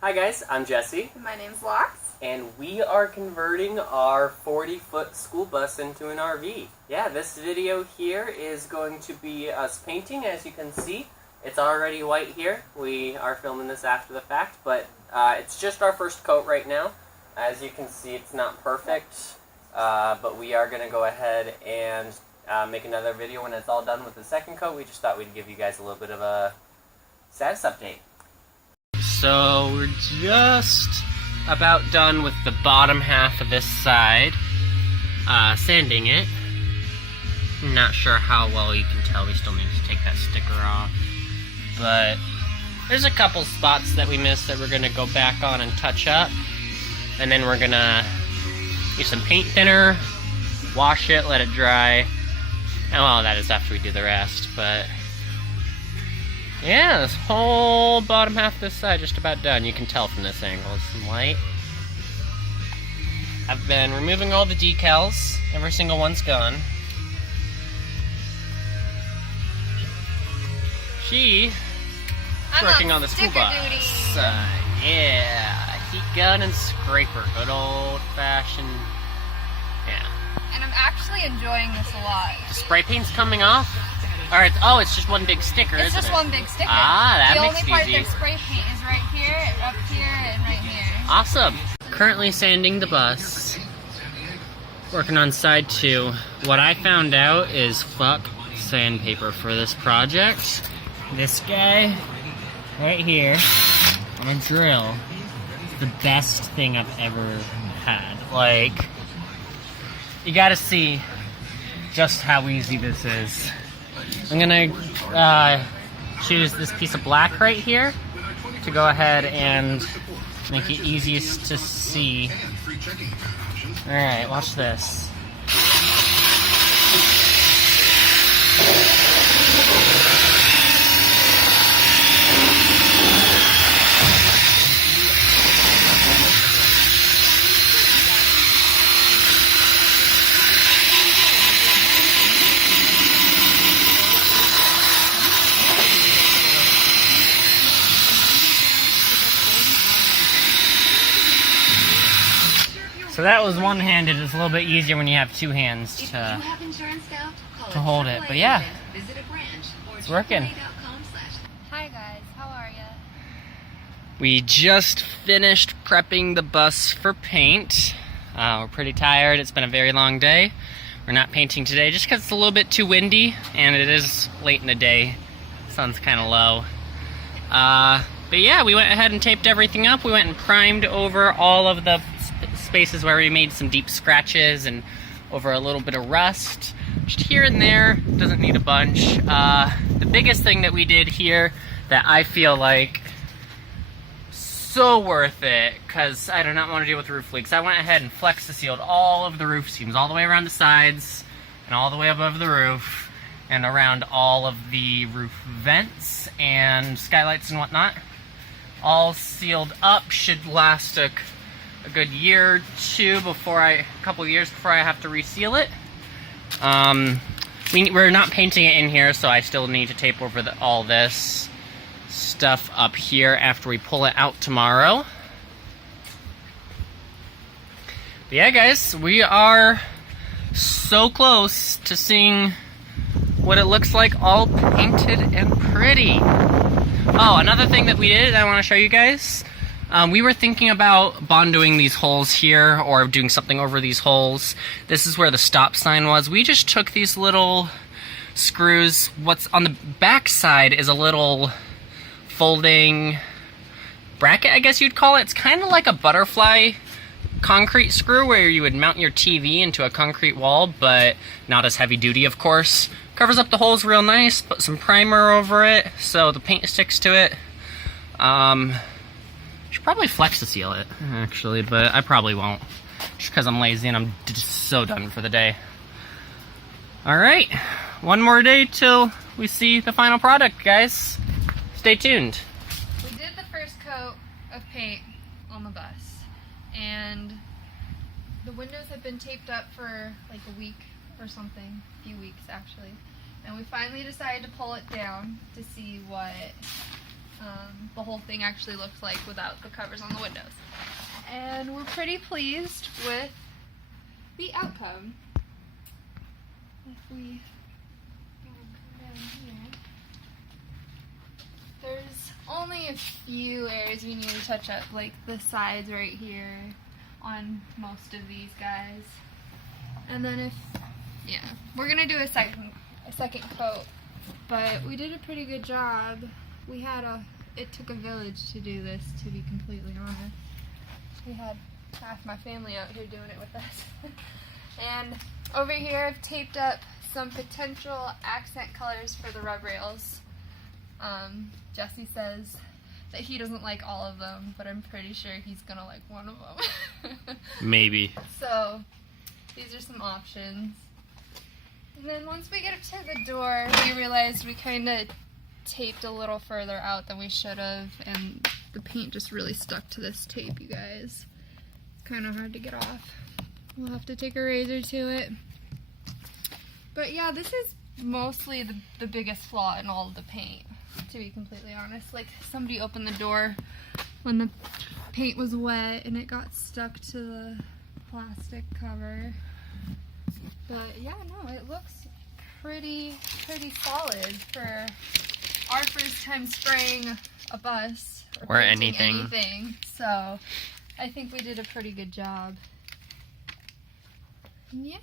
Hi guys, I'm Jesse. My name's Lox. And we are converting our 40-foot school bus into an RV. Yeah, this video here is going to be us painting, as you can see. It's already white here. We are filming this after the fact, but it's just our first coat right now. As you can see, it's not perfect, but we are going to go ahead and make another video when it's all done with the second coat. We just thought we'd give you guys a little bit of a status update. So we're just about done with the bottom half of this side, sanding it. Not sure how well you can tell, we still need to take that sticker off. But there's a couple spots that we missed that we're gonna go back on and touch up. And then we're gonna use some paint thinner, wash it, let it dry. And well, that is after we do the rest, but yeah, this whole bottom half of this side just about done. You can tell from this angle, it's some light. I've been removing all the decals. Every single one's gone. She's working on the school bus. Yeah, heat gun and scraper. Good old fashioned, yeah. And I'm actually enjoying this a lot. The spray paint's coming off? Alright, oh, it's just one big sticker, isn't it? It's just one big sticker. Ah, that makes it easy. The only part that's spray paint is right here, up here, and right here. Awesome. Currently sanding the bus. Working on side 2. What I found out is fuck sandpaper for this project. This guy, right here, on a drill, is the best thing I've ever had. Like, you gotta see just how easy this is. I'm gonna choose this piece of black right here to go ahead and make it easiest to see. Alright, watch this. So that was one-handed. It's a little bit easier when you have two hands to hold it. But yeah, it's working. Hi guys, how are ya? We just finished prepping the bus for paint. We're pretty tired. It's been a very long day. We're not painting today just because it's a little bit too windy and it is late in the day. Sun's kind of low. But yeah, we went ahead and taped everything up. We went and primed over all of the spaces where we made some deep scratches and over a little bit of rust. Just here and there, doesn't need a bunch. The biggest thing that we did here that I feel like so worth it, because I do not want to deal with roof leaks, I went ahead and flexi-sealed all of the roof seams, all the way around the sides and all the way above the roof and around all of the roof vents and skylights and whatnot. All sealed up, should last a good year or two before a couple years before I have to reseal it. We're not painting it in here, so I still need to tape over all this stuff up here after we pull it out tomorrow. But yeah, guys, we are so close to seeing what it looks like all painted and pretty. Oh, another thing that we did I want to show you guys. We were thinking about bondoing these holes here or doing something over these holes. This is where the stop sign was. We just took these little screws. What's on the back side is a little folding bracket, I guess you'd call it. It's kind of like a butterfly concrete screw where you would mount your TV into a concrete wall, but not as heavy duty, of course. Covers up the holes real nice. Put some primer over it so the paint sticks to it. Should probably flexi-seal it, actually, but I probably won't. Just because I'm lazy and I'm just so done for the day. Alright, one more day till we see the final product, guys. Stay tuned. We did the first coat of paint on the bus, and the windows have been taped up for like a week or something, a few weeks actually. And we finally decided to pull it down to see what the whole thing actually looks like without the covers on the windows. And we're pretty pleased with the outcome. If we come down here, there's only a few areas we need to touch up, like the sides right here on most of these guys. And then we're gonna do a second coat, but we did a pretty good job. It took a village to do this, to be completely honest. We had half my family out here doing it with us. And over here I've taped up some potential accent colors for the rub rails. Jesse says that he doesn't like all of them, but I'm pretty sure he's gonna like one of them. Maybe. So these are some options. And then once we get up to the door, we realized we kind of taped a little further out than we should have, and the paint just really stuck to this tape, you guys. It's kind of hard to get off. We'll have to take a razor to it. But yeah, this is mostly the biggest flaw in all of the paint, to be completely honest. Like, somebody opened the door when the paint was wet and it got stuck to the plastic cover. But yeah, no, it looks pretty solid for our first time spraying a bus or painting anything. So I think we did a pretty good job. Yeah.